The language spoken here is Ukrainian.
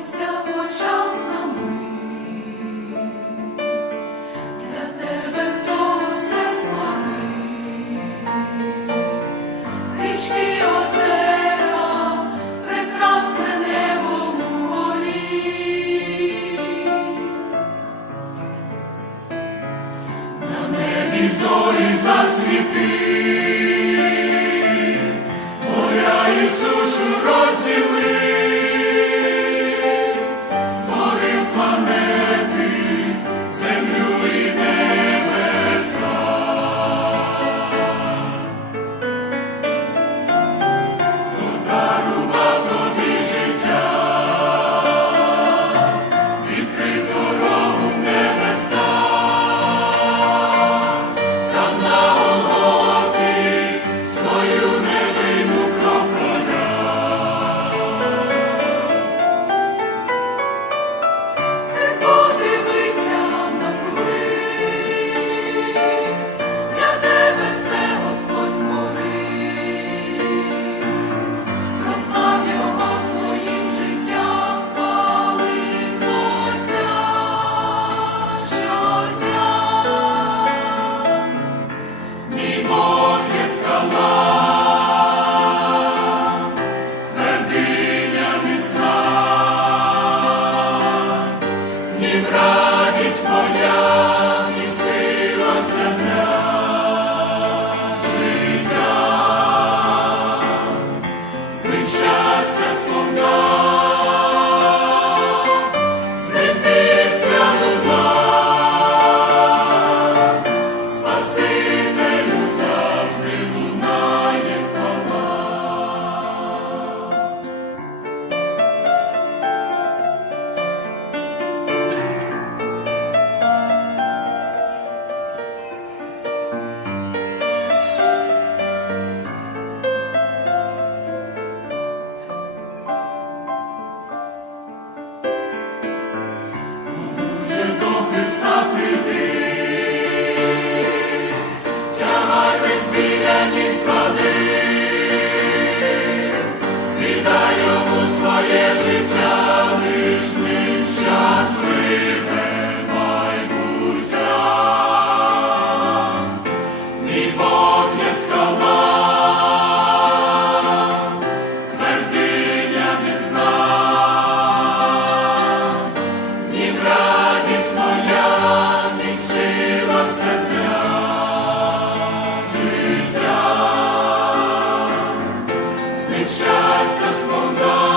Вся в очах. і часу свого.